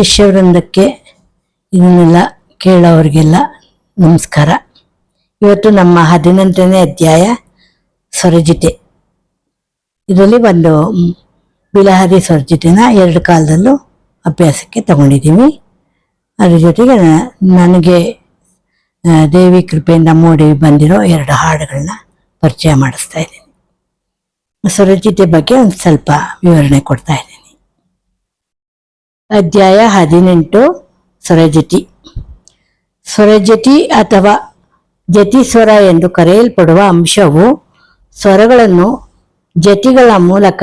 ಶಿಷ್ಯವೃಂದಕ್ಕೆ ಇದನ್ನೆಲ್ಲ ಕೇಳೋರಿಗೆಲ್ಲ ನಮಸ್ಕಾರ. ಇವತ್ತು ನಮ್ಮ 18ನೇ ಅಧ್ಯಾಯ ಸ್ವರಜಿತೆ. ಇದರಲ್ಲಿ ಒಂದು ಬಿಲಹರಿ ಸ್ವರಜಿತೆನ 2 ಕಾಲದಲ್ಲೂ ಅಭ್ಯಾಸಕ್ಕೆ ತಗೊಂಡಿದ್ದೀವಿ. ಅದ್ರ ಜೊತೆಗೆ ನನಗೆ ದೇವಿ ಕೃಪೆಯಿಂದ ಮೂಡಿ ಬಂದಿರೋ 2 ಹಾಡುಗಳನ್ನ ಪರಿಚಯ ಮಾಡಿಸ್ತಾ ಇದ್ದೀನಿ. ಸ್ವರಜಿತೆ ಬಗ್ಗೆ ಒಂದು ಸ್ವಲ್ಪ ವಿವರಣೆ ಕೊಡ್ತಾ ಇದ್ದೀನಿ. ಅಧ್ಯಾಯ 18 ಸ್ವರಜತಿ. ಸ್ವರಜತಿ ಅಥವಾ ಜತಿ ಸ್ವರ ಎಂದು ಕರೆಯಲ್ಪಡುವ ಅಂಶವು ಸ್ವರಗಳನ್ನು ಜತಿಗಳ ಮೂಲಕ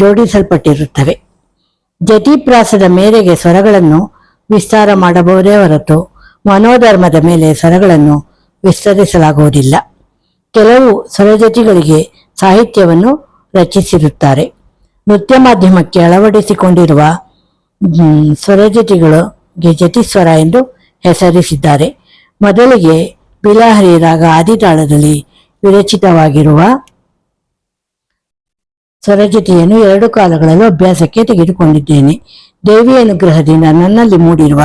ಜೋಡಿಸಲ್ಪಟ್ಟಿರುತ್ತವೆ. ಜತಿಪ್ರಾಸದ ಮೇರೆಗೆ ಸ್ವರಗಳನ್ನು ವಿಸ್ತಾರ ಮಾಡಬಹುದೇ ಹೊರತು ಮನೋಧರ್ಮದ ಮೇಲೆ ಸ್ವರಗಳನ್ನು ವಿಸ್ತರಿಸಲಾಗುವುದಿಲ್ಲ. ಕೆಲವು ಸ್ವರಜತಿಗಳಿಗೆ ಸಾಹಿತ್ಯವನ್ನು ರಚಿಸಿರುತ್ತಾರೆ. ನೃತ್ಯ ಮಾಧ್ಯಮಕ್ಕೆ ಅಳವಡಿಸಿಕೊಂಡಿರುವ ಸ್ವರಜತಿಗಳಿಗೆ ಜತಿಸ್ವರ ಎಂದು ಹೆಸರಿಸಿದ್ದಾರೆ. ಮೊದಲಿಗೆ ಬಿಲಹರಿ ರಾಗ ಆದಿತಾಳದಲ್ಲಿ ವಿರಚಿತವಾಗಿರುವ ಸ್ವರಜತಿಯನ್ನು 2 ಕಾಲಗಳಲ್ಲೂ ಅಭ್ಯಾಸಕ್ಕೆ ತೆಗೆದುಕೊಂಡಿದ್ದೇನೆ. ದೇವಿಯ ಅನುಗ್ರಹದಿಂದ ನನ್ನಲ್ಲಿ ಮೂಡಿರುವ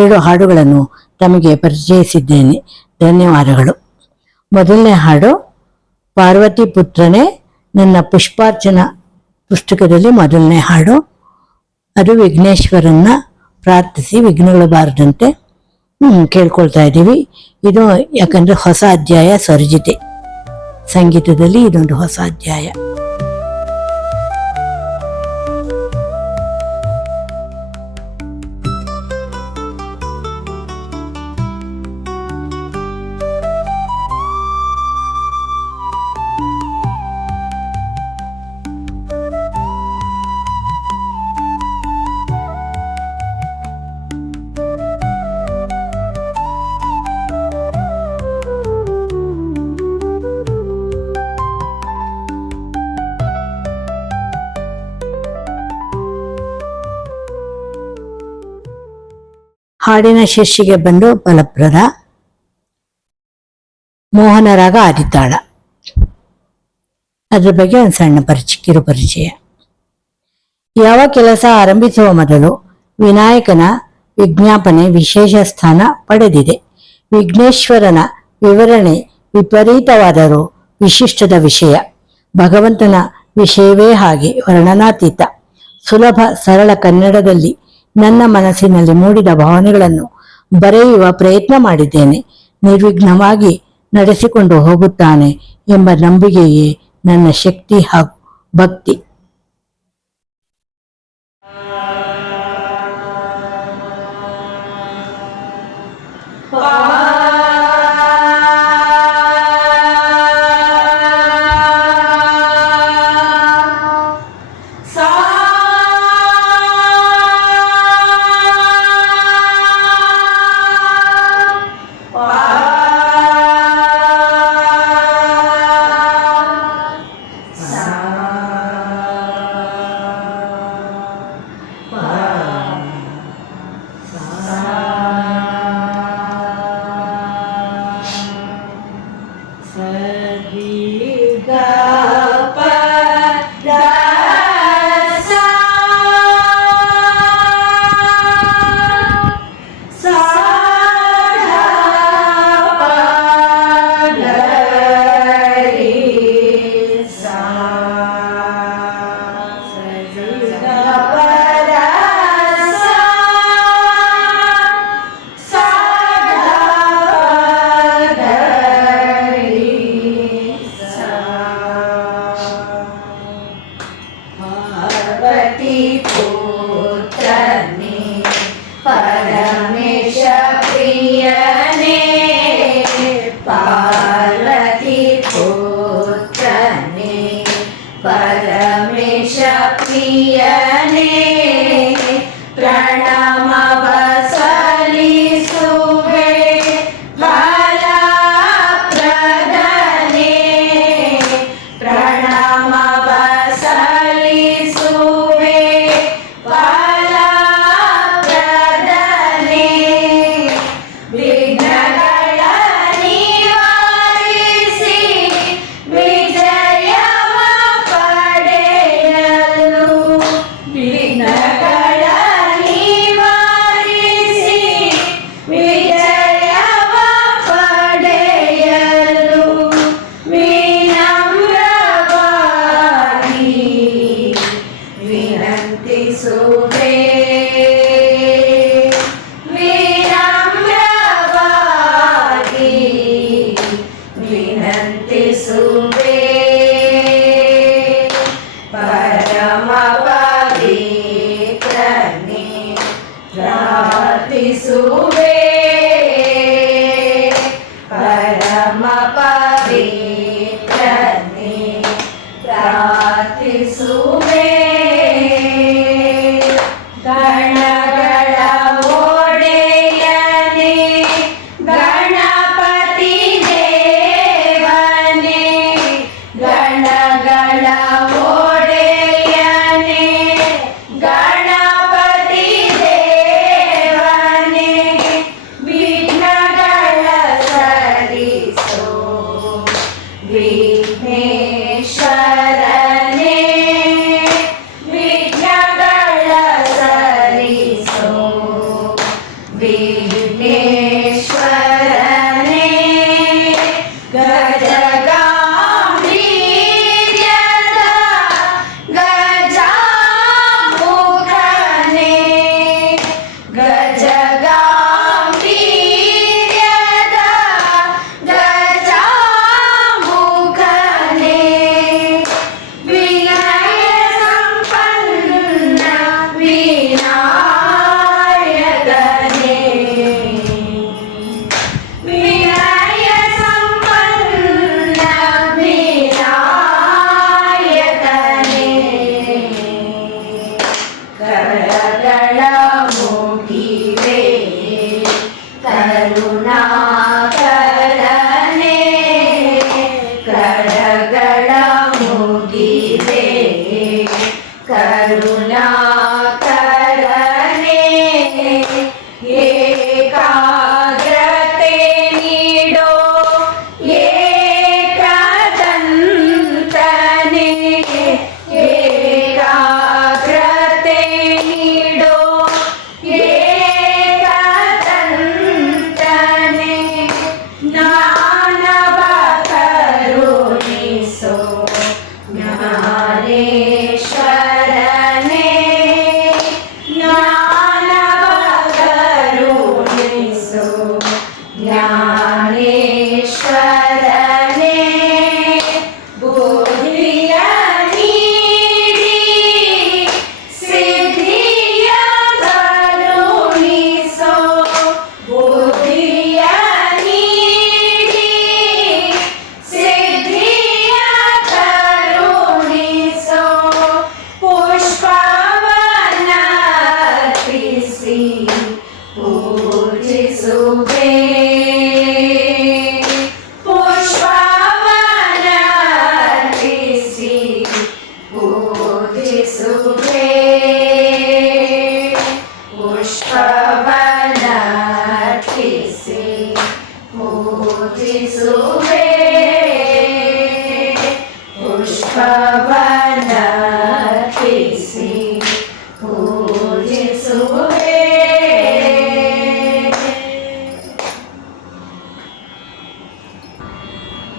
2 ಹಾಡುಗಳನ್ನು ತಮಗೆ ಪರಿಚಯಿಸಿದ್ದೇನೆ. ಧನ್ಯವಾದಗಳು. ಮೊದಲನೇ ಹಾಡು ಪಾರ್ವತಿ ಪುತ್ರನೇ, ನನ್ನ ಪುಷ್ಪಾರ್ಚನ ಪುಸ್ತಕದಲ್ಲಿ ಮೊದಲನೇ ಹಾಡು. ಅದು ವಿಘ್ನೇಶ್ವರನ್ನ ಪ್ರಾರ್ಥಿಸಿ ವಿಘ್ನಗಳು ಬಾರದಂತೆ ಕೇಳ್ಕೊಳ್ತಾ ಇದ್ದೀವಿ. ಇದು ಯಾಕಂದ್ರೆ ಹೊಸ ಅಧ್ಯಾಯ ಸ್ವರಜಿತೆ ಸಂಗೀತದಲ್ಲಿ ಇದೊಂದು ಹೊಸ ಅಧ್ಯಾಯ. ಹಾಡಿನ ಶೀರ್ಷಿಕೆ ಬಂದು ಫಲಪ್ರದ. ಮೋಹನ ರಾಗ ಆದಿತಾಳ. ಅದ್ರ ಬಗ್ಗೆ ಒಂದು ಸಣ್ಣ ಕಿರು ಪರಿಚಯ. ಯಾವ ಕೆಲಸ ಆರಂಭಿಸುವ ಮೊದಲು ವಿನಾಯಕನ ವಿಜ್ಞಾಪನೆ ವಿಶೇಷ ಸ್ಥಾನ ಪಡೆದಿದೆ. ವಿಘ್ನೇಶ್ವರನ ವಿವರಣೆ ವಿಪರೀತವಾದರೂ ವಿಶಿಷ್ಟದ ವಿಷಯ. ಭಗವಂತನ ವಿಷಯವೇ ಹಾಗೆ ವರ್ಣನಾತೀತ. ಸುಲಭ ಸರಳ ಕನ್ನಡದಲ್ಲಿ ನನ್ನ ಮನಸ್ಸಿನಲ್ಲಿ ಮೂಡಿದ ಭಾವನೆಗಳನ್ನು ಬರೆಯುವ ಪ್ರಯತ್ನ ಮಾಡಿದ್ದೇನೆ. ನಿರ್ವಿಘ್ನವಾಗಿ ನಡೆಸಿಕೊಂಡು ಹೋಗುತ್ತಾನೆ ಎಂಬ ನಂಬಿಕೆಯೇ ನನ್ನ ಶಕ್ತಿ ಹಾಗೂ ಭಕ್ತಿ. ವಿನಂತಿಸುವೆ ಪರಮ ಪವಿತ್ರನೇ ಪ್ರಾರ್ಥಿಸುವೆ ಪರಮ ಪವಿತ್ರನೇ ಪ್ರಾರ್ಥಿಸುವೆ ಗಣಗಳ ಒಡೆಯನೇ ಗಣಪತಿ ದೇವನೇ ಗಣಗಳ ಒಡೆಯನೇ ಗಣಪತಿ ದೇವನೇ ವಿಘ್ನಗಳ ಸರಿಸೋ ವಿಘ್ನೇಶ್ವರನೇ ವಿಘ್ನಗಳ ಸರಿಸೋ ವಿಘ್ನೇಶ್ವರನೇ ಗಜಗಾಂಭೀರ್ಯದ ಗಜಾಮುಖನೇ ಗಜಗಾಂಭೀರ್ಯದ ಗಜಾಮುಖನೇ ವಿನಯ ಸಂಪನ್ನ ವಿನಾಯಕನೇ ವಿನಯ ಸಂಪನ್ನ ವಿನಾಯಕನೇ ಕರಗಳ ಮುಗಿವೆ ಕರುಣಾಕರನೇ ಕರಗಳ ಮುಗಿವೆ ಕರುಣಾಕರನೇ ಏಕಾಗ್ರತೆ ನೀಡೋ ಏಕದಂತನೇ ಏಕಾಗ್ರತೆ ನೀಡೋ ಏಕದಂತನೇ ಜ್ಞಾನವ ಕರುಣಿಸೋ ಜ್ಞಾನೇಶ್ವರನೇ ಜ್ಞಾನವ ಕರುಣಿಸೋ ಜ್ಞಾನೇಶ್ವರನೇ ಬುದ್ಧಿಯ ನೀಡಿ ಸಿದ್ಧಿಯ ಕರುಣಿಸೋ ಬುದ್ಧಿಯ ನೀಡಿ ಸಿದ್ಧಿಯ ಕರುಣಿಸೋ ಪುಷ್ಪವನ್ನರ್ಪಿಸಿ ಪೂಜಿಸುವೆ ಪುಷ್ಪವನ್ನರ್ಪಿಸಿ ಪೂಜಿಸುವೆ ಪುಷ್ಪವನ್ನರ್ಪಿಸಿ ಪೂಜಿಸುವೆ ಪುಷ್ಪವನ್ನರ್ಪಿಸಿ ಪೂಜಿಸುವೆ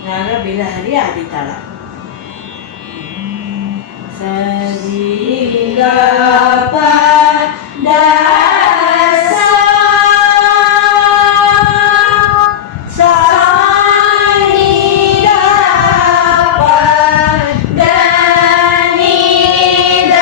ರಾಗ ಬಿಲಹರಿ ಆದಿತಾಳ ಸರಿ ಗ ಪ ದ ಸಾ ಸಾ ನಿ ದ ಪ ದ ನಿ ದ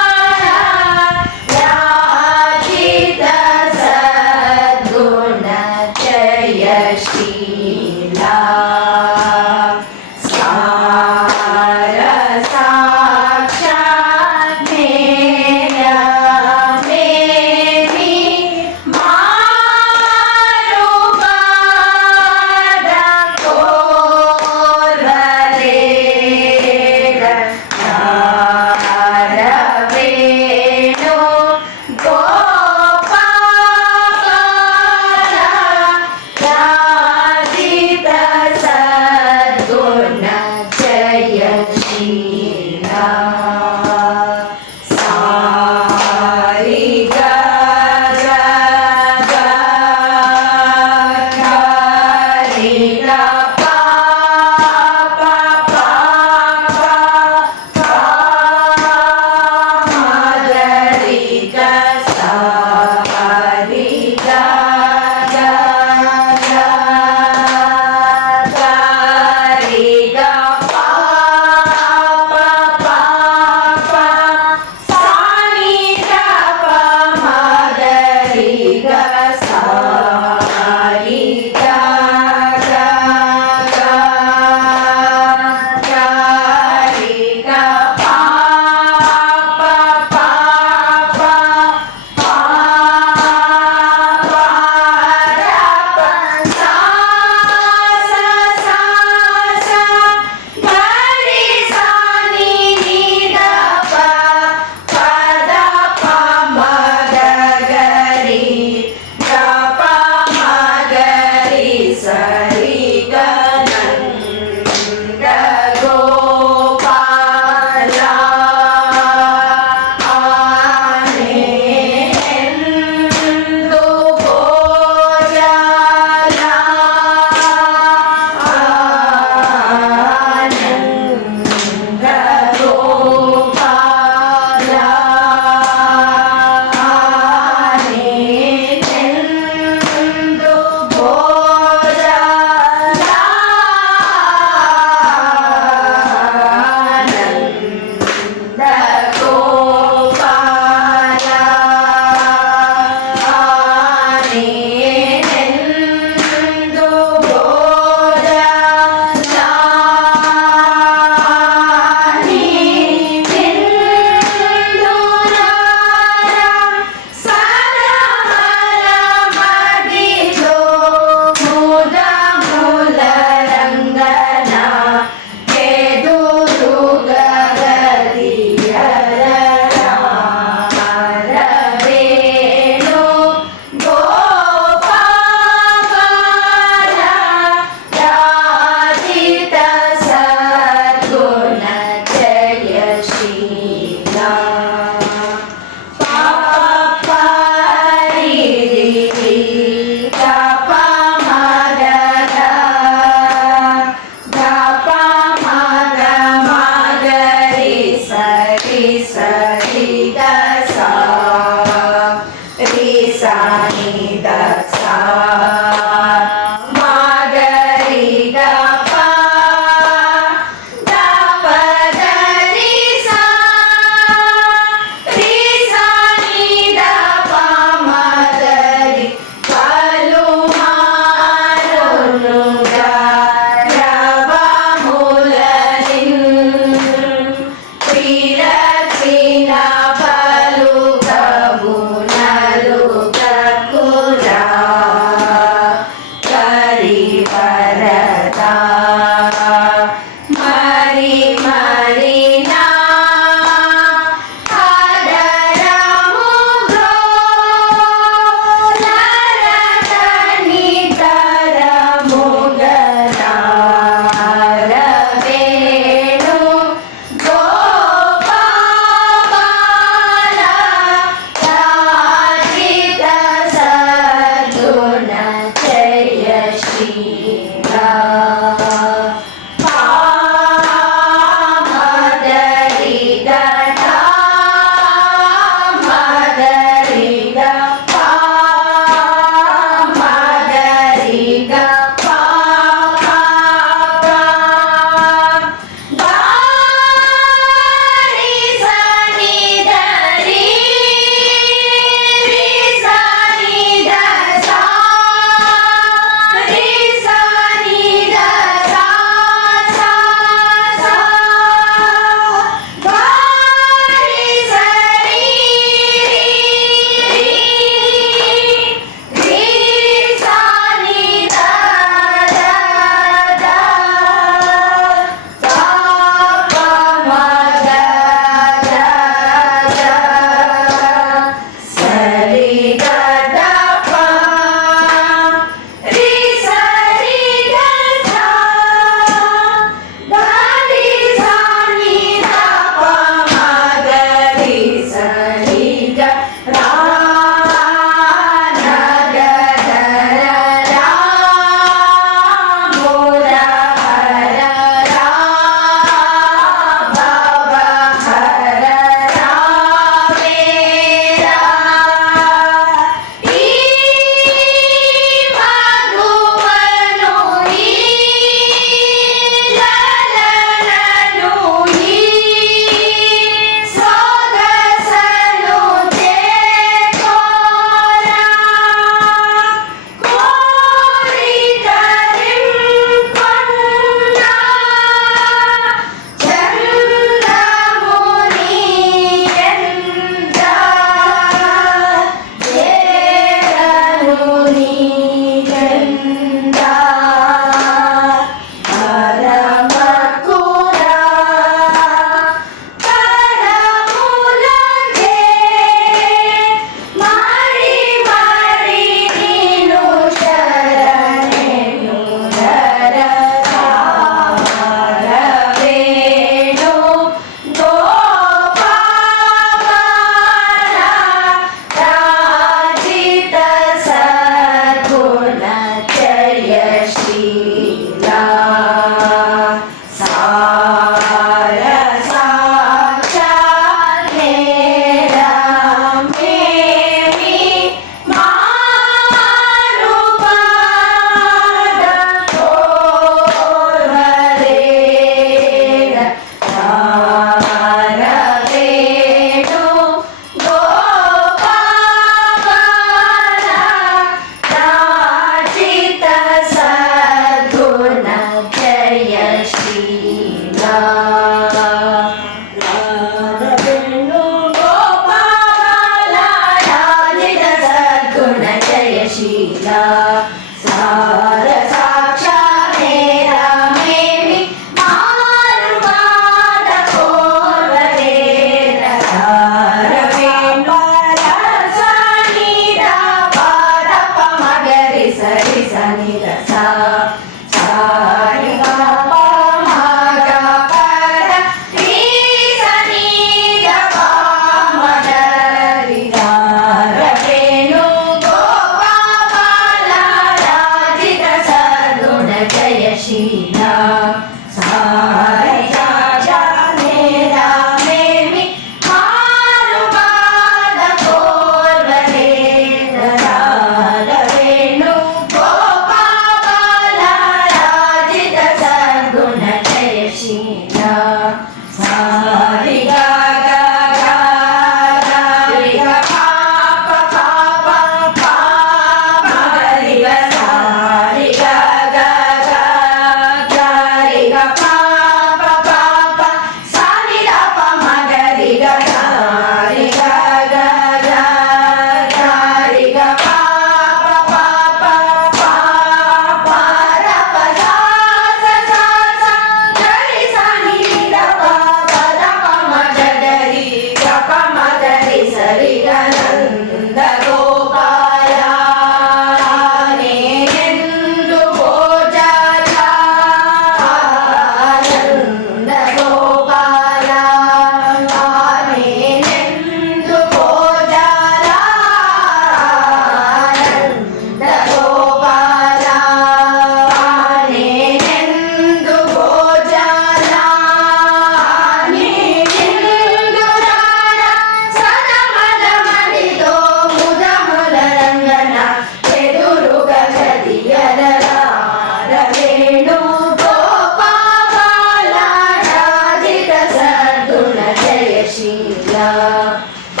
ಪ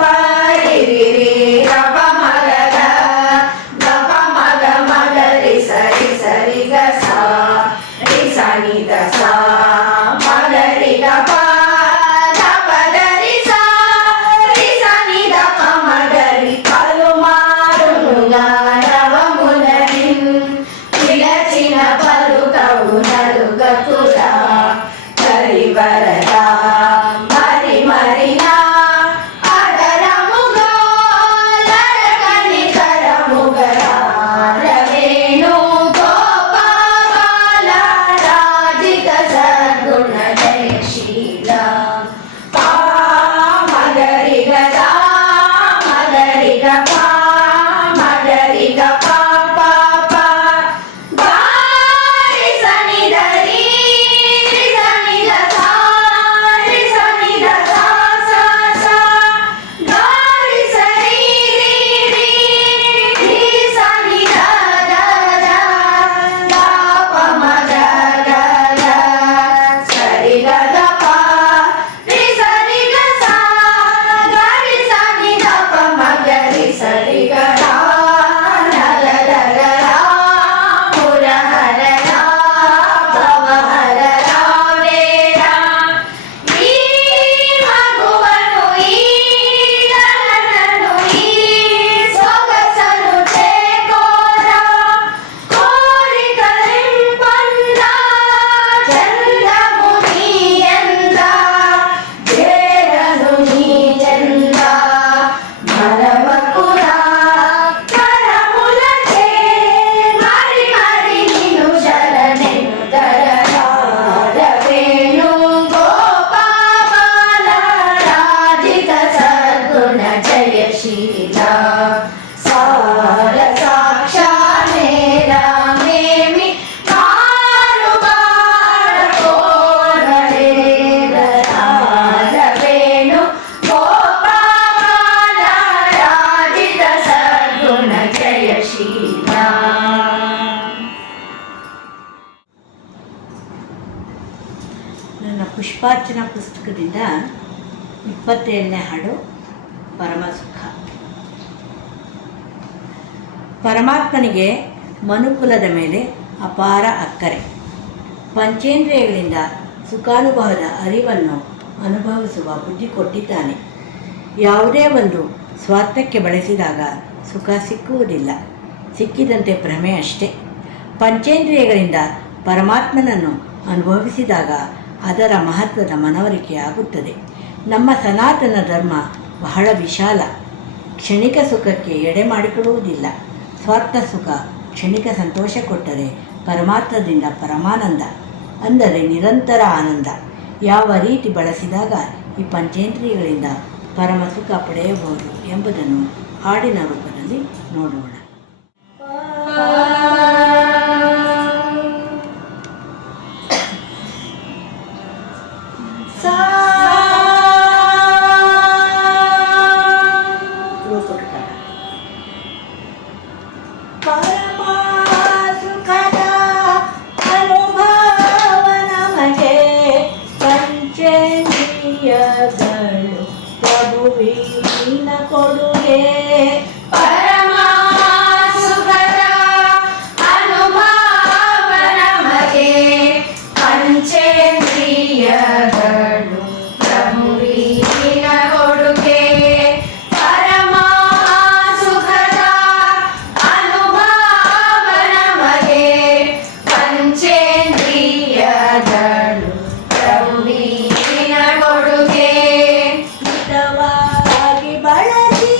ಪ ರಿ ರಿ ರಿ ಗ ಪ ಮ ಗ ಗ ಗ ಪ ಮ ಗ ಮ ಗ ರಿ ಸ ರಿ ಗ ಸ ರಿ ಸ ನಿ ದ ಸ ಮ ಗ ರಿ ಗ ಪ ದ ಪ ಗ ರಿ ಸ ನಿ ದ ಪ ಮ ಗ ರಿ ಪಲು ಮಾರು ನವ ಮುನರಿನ್ ವಿಲಚಿನ ಪಲು ಕವು ನಡುಗ ಕುಲ ಕರಿ ಬರದ ಮರಿ ಮರಿನ ಅದರ ಮುಗ ಲರಕನಿ ಕರ ಮುಗರ ರವೇಣು ಗೋಪಾಲ ರಾಜಿತ ಸದ್ಗುಣ ಜಯಶೀಲ ಪಾ ಮಗರಿ ಗದ ಮಗರಿ ಗ ಪಾ ಮಗರಿ ಗ ಪಾ ಪಾ ಪಾ ಗಾರಿ ಸನಿ ದರಿ ಸನಿ ದ ಸಾ ರಿ ಸನಿ ದ ಸಾ ಸಾ ಸಾ ಗಾರಿ ಸರಿ ರಿ ರಿ ರಿ ಸನಿ ದ ದ ದ ಗ ಪ ಮ ಗ ಗ ಗ ಸರಿ ಗ ಗ ಪ ರಿ ಸರಿ ಗ ಸಾ ಗಾರಿ ಸನಿ ದ ಪ ಮ ಗ ರಿ ಸರಿ ಗ ರ ನ ಗ ಗ ಗ ರ ಪುರ ಹರ ರ ಭವ ಹರ ರ ವೇರ ಈ ಮಗುವನು ಈ ನನ್ನನು ಈ ಸೊಗಸನು ಚೇಕೋರ ಕೋರಿ ಕಲಿಂಪಂದ ಚಂದ ಮುನಿಯಂದ ಬೇರನು ನೀ ಚಂದ ಮರವಕುಲ ಕರಮುಲಕೆ ಮರಿ ಮರಿ ನೀನು ಶರಣೆನು ತರವೇಣು ಗೋಪಾಲ ರಾಜಿತ ಸದ್ಗುಣ ಜಯಶೀಲ ಸಾರ ಸಾಕ್ಷ ನೇರ ಮೇಮಿ ಮಾರು ಬಾಳ ಕೋರಳೇರ ರವೇಣು ಗೋಪಾಲ ರಾಜಿತ ಸದ್ಗುಣ ಜಯಶೀಲ. ನನ್ನ ಪುಷ್ಪಾರ್ಚನಾ ಪುಸ್ತಕದಿಂದ 27ನೇ ಹಾಡು ಪರಮ ಸುಖ. ಪರಮಾತ್ಮನಿಗೆ ಮನುಕುಲದ ಮೇಲೆ ಅಪಾರ ಅಕ್ಕರೆ. ಪಂಚೇಂದ್ರಿಯಗಳಿಂದ ಸುಖಾನುಭವದ ಅರಿವನ್ನು ಅನುಭವಿಸುವ ಬುದ್ಧಿ ಕೊಟ್ಟಿದ್ದಾನೆ. ಯಾವುದೇ ಒಂದು ಸ್ವಾರ್ಥಕ್ಕೆ ಬಳಸಿದಾಗ ಸುಖ ಸಿಕ್ಕುವುದಿಲ್ಲ, ಸಿಕ್ಕಿದಂತೆ ಭ್ರಮೆ ಅಷ್ಟೇ. ಪಂಚೇಂದ್ರಿಯಗಳಿಂದ ಪರಮಾತ್ಮನನ್ನು ಅನುಭವಿಸಿದಾಗ ಅದರ ಮಹತ್ವದ ಮನವರಿಕೆಯಾಗುತ್ತದೆ. ನಮ್ಮ ಸನಾತನ ಧರ್ಮ ಬಹಳ ವಿಶಾಲ. ಕ್ಷಣಿಕ ಸುಖಕ್ಕೆ ಎಡೆ ಮಾಡಿಕೊಡುವುದಿಲ್ಲ. ಸ್ವಾರ್ಥ ಸುಖ ಕ್ಷಣಿಕ ಸಂತೋಷ ಕೊಟ್ಟರೆ ಪರಮಾತ್ಮದಿಂದ ಪರಮಾನಂದ, ಅಂದರೆ ನಿರಂತರ ಆನಂದ. ಯಾವ ರೀತಿ ಬಳಸಿದಾಗ ಈ ಪಂಚೇಂದ್ರಿಯಗಳಿಂದ ಪರಮ ಸುಖ ಪಡೆಯಬಹುದು ಎಂಬುದನ್ನು ಹಾಡಿನ ರೂಪದಲ್ಲಿ ನೋಡೋಣ. ಪರಮ ಸುಖದ ಅನುಭವ ನಮಗೆ ಪಂಚೇಂದ್ರಿಯಗಳು ಪ್ರಭುವಿನ ಕೊಡುಗೆ. ಪರಮ ಸುಖದ ಅನುಭವ ನಮಗೆ ಪಂಚೇಂದ್ರಿಯಗಳು ಪ್ರಭುವಿನ ಕೊಡುಗೆ. ಪರಮ ಸುಖದ ಅನುಭವ ನಮಗೆ ಪಂಚೇಂದ್ರಿಯಗಳು ಪ್ರಭುವಿನ ಕೊಡುಗೆ. ಮಿತವಾಗಿ ಬಳಸಿ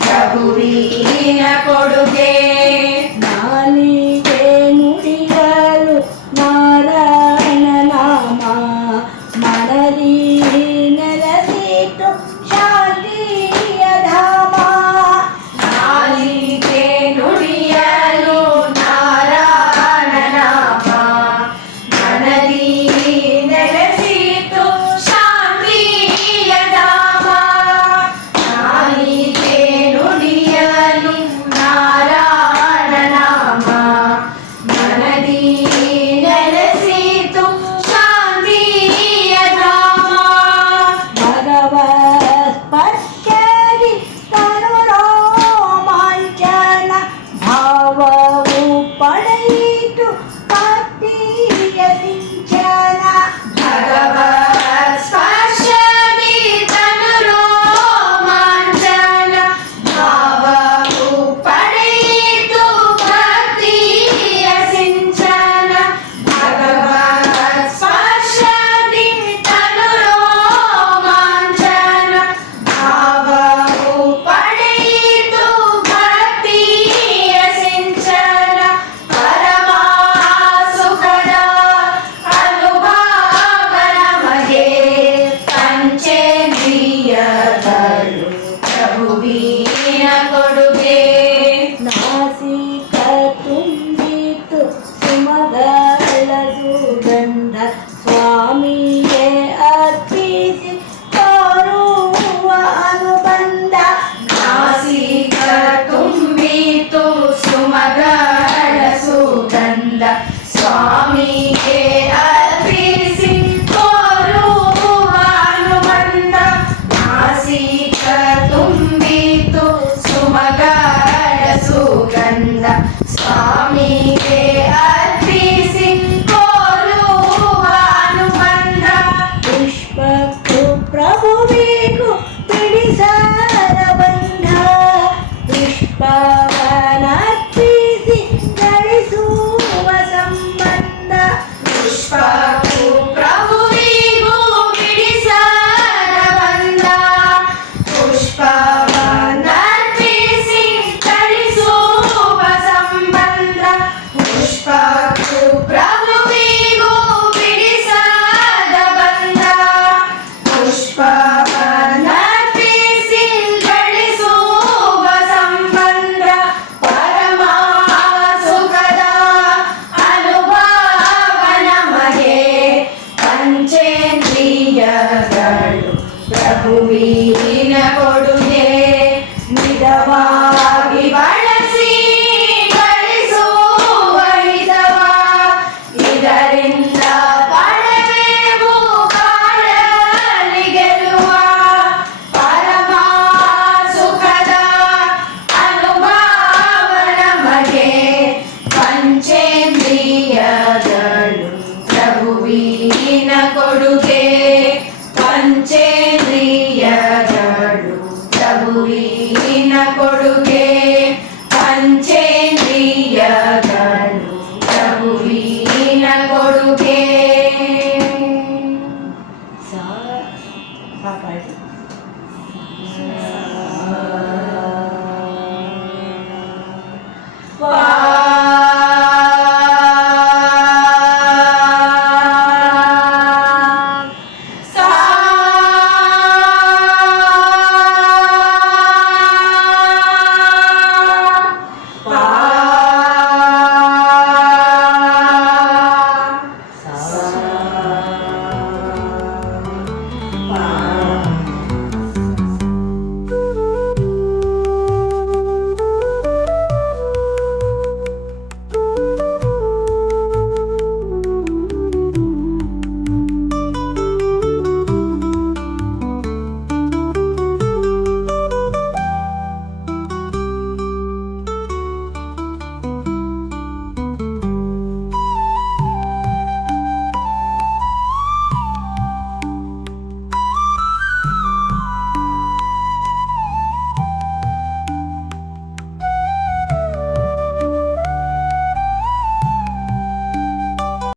ಪ್ರಭುವಿನ ಕೊಡುಗೆ